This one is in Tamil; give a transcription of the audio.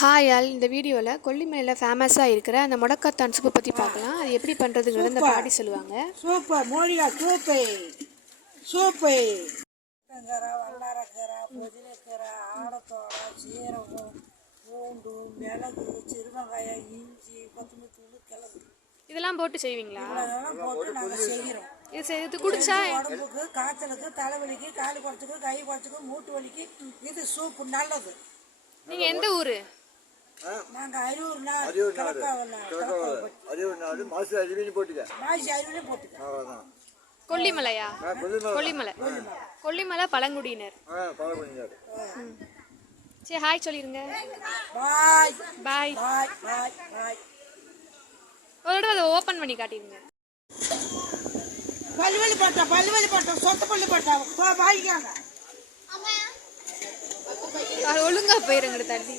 ஹாய் ஆல், இந்த வீடியோவில் கொல்லிமலையில் ஃபேமஸாக இருக்கிற அந்த முடக்கத்தான் சூப்பை பற்றி பார்க்கலாம். அது எப்படி பண்ணுறதுங்கிறத இந்த பாட்டி சொல்லுவாங்க. சூப்பர் மோனிகா சூப்பு சூப்பு வல்லாரக்கீரை, புதினக்கீரை, ஆடத்தோடை, சீரகம், பூண்டு, மிளகு, சிறுவங்காயம், இஞ்சி, கொத்தமல்லி தூள், கிழங்கு இதெல்லாம் போட்டு செய்வீங்களா? இதெல்லாம் போட்டு நாங்கள் செய்கிறோம். இது குடிச்சா உடம்புக்கு, காய்ச்சலுக்கு, தலைவலிக்கு, கால் குறைச்சிக்கு, கை குறைச்சிக்கு, மூட்டு வலிக்கு இது சூப்பு நல்லது. நீங்கள் எந்த ஊர்? நாங்கள் அரியூர் கொல்லிமலையா? கொல்லிமலை. கொல்லிமலை பழங்குடியினர். சரி, ஹாய் சொல்லிருங்க. பாய் பாய். பாய் பாய் பாய். ஒரு தடவை அதை ஓப்பன் பண்ணி காட்டிடுங்க. பல்வெளி பட்டம் சொத்த பள்ளி பட்டம் வாங்கிக்காங்க. ஒழுங்கா போயிருங்க தள்ளி.